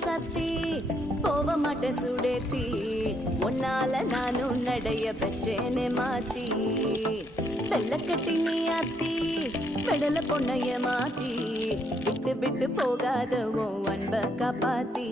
ராசாத்தி போக மாட்டேன் சுடேத்தி உன்னால நானும் நடைய பெற்றேனே மாத்தி வெள்ள கட்டி நீ ஆத்தி பெடல பொண்ணைய மாத்தி விட்டு விட்டு போகாத ஓ அன்ப காப்பாத்தி